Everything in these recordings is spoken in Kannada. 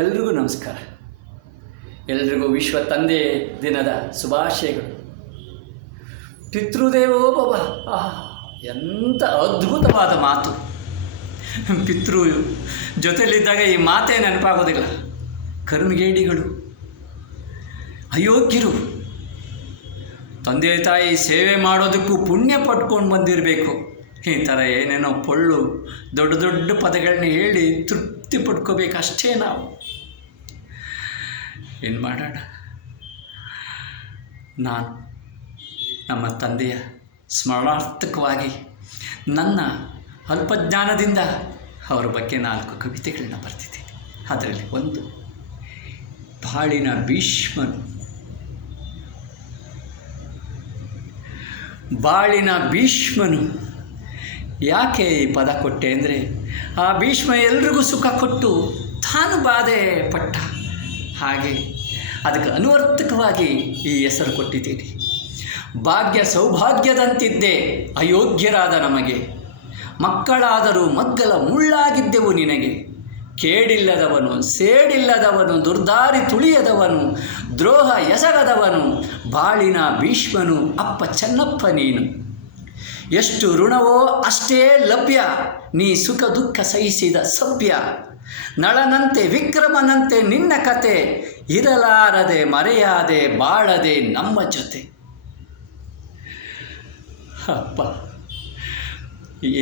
ಎಲ್ರಿಗೂ ನಮಸ್ಕಾರ. ಎಲ್ರಿಗೂ ವಿಶ್ವ ತಂದೆ ದಿನದ ಶುಭಾಶಯಗಳು. ಪಿತೃದೇವೋ ಭವ, ಎಂಥ ಅದ್ಭುತವಾದ ಮಾತು. ಪಿತೃ ಜೊತೆಯಲ್ಲಿದ್ದಾಗ ಈ ಮಾತೇ ನೆನಪಾಗೋದಿಲ್ಲ. ಕರ್ಮಗೇಡಿಗಳು, ಅಯೋಗ್ಯರು, ತಂದೆ ತಾಯಿ ಸೇವೆ ಮಾಡೋದಕ್ಕೂ ಪುಣ್ಯ ಪಟ್ಕೊಂಡು ಬಂದಿರಬೇಕು. ಈ ಥರ ಏನೇನೋ ಪೊಳ್ಳು ದೊಡ್ಡ ದೊಡ್ಡ ಪದಗಳನ್ನ ಹೇಳಿ ತೃಪ್ತಿ ಪಡ್ಕೋಬೇಕಷ್ಟೇ. ನಾವು ಏನು ಮಾಡೋಣ? ನಾನು ನಮ್ಮ ತಂದೆಯ ಸ್ಮರಣಾರ್ಥಕವಾಗಿ ನನ್ನ ಅಲ್ಪಜ್ಞಾನದಿಂದ ಅವರ ಬಗ್ಗೆ 4 ಕವಿತೆಗಳನ್ನ ಬರ್ತಿದ್ದೀನಿ. ಅದರಲ್ಲಿ ಒಂದು ಬಾಳಿನ ಭೀಷ್ಮನು. ಬಾಳಿನ ಭೀಷ್ಮನು ಯಾಕೆ ಈ ಪದ ಕೊಟ್ಟೆ ಅಂದರೆ, ಆ ಭೀಷ್ಮ ಎಲ್ರಿಗೂ ಸುಖ ಕೊಟ್ಟು ತಾನು ಬಾಧೆ ಪಟ್ಟ. ಹಾಗೆ ಅದಕ್ಕೆ ಅನ್ವರ್ಥಕವಾಗಿ ಈ ಹೆಸರು ಕೊಟ್ಟಿದ್ದೀನಿ. ಭಾಗ್ಯ ಸೌಭಾಗ್ಯದಂತಿದ್ದೆ ಅಯೋಗ್ಯರಾದ ನಮಗೆ, ಮಕ್ಕಳಾದರೂ ಮಗ್ಗಲ ಮುಳ್ಳಾಗಿದ್ದೆವು ನಿನಗೆ. ಕೇಡಿಲ್ಲದವನು, ಸೇಡಿಲ್ಲದವನು, ದುರ್ದಾರಿ ತುಳಿಯದವನು, ದ್ರೋಹ ಎಸಗದವನು, ಬಾಳಿನ ಭೀಷ್ಮನು ಅಪ್ಪ ಚೆನ್ನಪ್ಪ ನೀನು. ಎಷ್ಟು ಋಣವೋ ಅಷ್ಟೇ ಲಭ್ಯ, ನೀ ಸುಖ ದುಃಖ ಸಹಿಸಿದ ಸಭ್ಯ. ನಳನಂತೆ ವಿಕ್ರಮನಂತೆ ನಿನ್ನ ಕತೆ, ಇರಲಾರದೆ ಮರೆಯಾದೆ ಬಾಳದೆ ನಮ್ಮ ಜೊತೆ. ಅಪ್ಪ,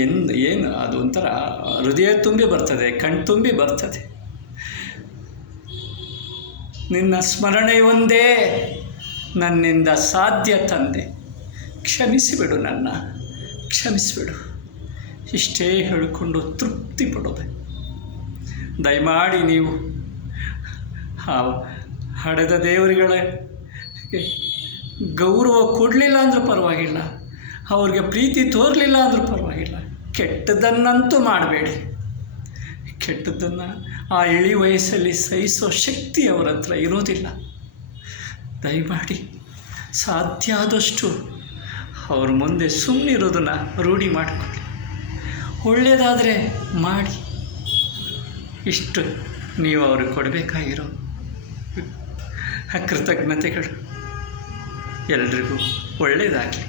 ಏನು ಅದು ಒಂಥರ ಹೃದಯ ತುಂಬಿ ಬರ್ತದೆ, ಕಣ್ತುಂಬಿ ಬರ್ತದೆ. ನಿನ್ನ ಸ್ಮರಣೆ ಒಂದೇ ನನ್ನಿಂದ ಸಾಧ್ಯ ತಂದೆ, ಕ್ಷಮಿಸಿಬಿಡು, ನನ್ನ ಕ್ಷಮಿಸಿಬಿಡು. ಇಷ್ಟೇ ಹೇಳಿಕೊಂಡು ತೃಪ್ತಿ ಪಡೋದೆ. ದಯಮಾಡಿ ನೀವು ಆ ಹಡೆದ ದೇವರುಗಳಿಗೆ ಗೌರವ ಕೊಡಲಿಲ್ಲ ಅಂದರೂ ಪರವಾಗಿಲ್ಲ, ಅವ್ರಿಗೆ ಪ್ರೀತಿ ತೋರಲಿಲ್ಲ ಅಂದರೂ ಪರವಾಗಿಲ್ಲ, ಕೆಟ್ಟದ್ದನ್ನಂತೂ ಮಾಡಬೇಡಿ. ಕೆಟ್ಟದ್ದನ್ನು ಆ ಇಳಿ ವಯಸ್ಸಲ್ಲಿ ಸಹಿಸೋ ಶಕ್ತಿ ಅವರ ಹತ್ರ ಇರೋದಿಲ್ಲ. ದಯಮಾಡಿ ಸಾಧ್ಯ ಆದಷ್ಟು ಅವ್ರ ಮುಂದೆ ಸುಮ್ಮನಿರೋದನ್ನು ರೂಢಿ ಮಾಡಿಕೊಳ್ಳಿ. ಒಳ್ಳೆಯದಾದರೆ ಮಾಡಿ. ಇಷ್ಟು ನೀವು ಅವ್ರಿಗೆ ಕೊಡಬೇಕಾಗಿರೋ ಕೃತಜ್ಞತೆಗಳು. ಎಲ್ರಿಗೂ ಒಳ್ಳೆಯದಾಗಲಿ.